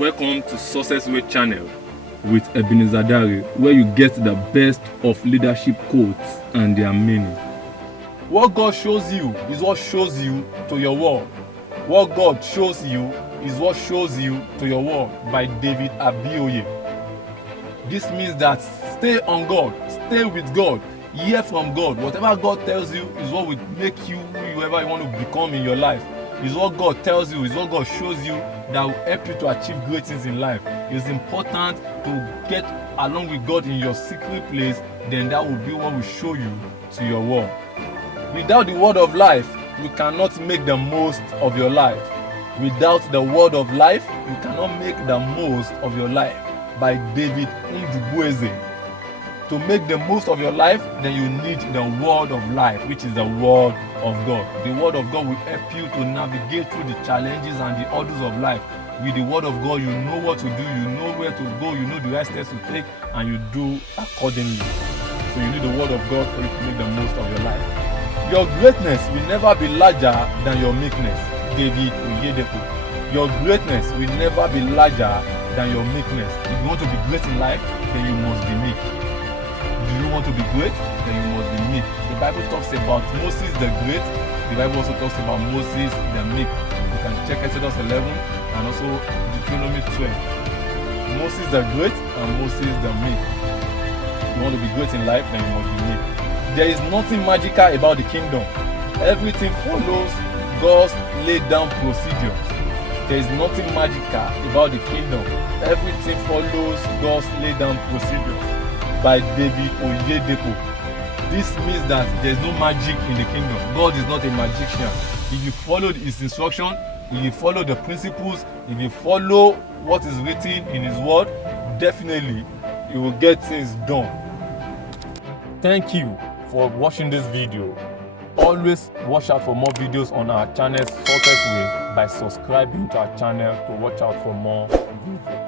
Welcome to Success Way Channel with Ebenezer Dare, where you get the best of leadership quotes and their meaning. What God shows you is what shows you to your world. What God shows you is what shows you to your world, by David Abioye. This means that stay on God, stay with God, hear from God. Whatever God tells you is what will make you whoever you want to become in your life. Is what God tells you, is what God shows you that will help you to achieve great things in life. It's important to get along with God in your secret place, then that will be what will show you to your world. Without the word of life, you cannot make the most of your life. Without the word of life, you cannot make the most of your life. By David Ndubueze. To make the most of your life, then you need the word of life, which is the word of God. The word of God will help you to navigate through the challenges and the orders of life. With the word of God, you know what to do, you know where to go, you know the right steps to take, and you do accordingly. So you need the word of God for you to make the most of your life. Your greatness will never be larger than your meekness. David Oyedepo. Your greatness will never be larger than your meekness. If you want to be great in life, then you must be meek. Do you want to be great? Then you must be meek. The Bible talks about Moses the great. The Bible also talks about Moses the meek. You can check Exodus 11 and also Deuteronomy 12. Moses the great and Moses the meek. If you want to be great in life, then you must be meek. There is nothing magical about the kingdom. Everything follows God's laid down procedures. There is nothing magical about the kingdom. Everything follows God's laid down procedures. By David Oyedepo. This means that there is no magic in the kingdom. God is not a magician. If you follow his instruction, if you follow the principles, if you follow what is written in his word, definitely you will get things done. Thank you for watching this video. Always watch out for more videos on our channel Success Way by subscribing to our channel to watch out for more videos.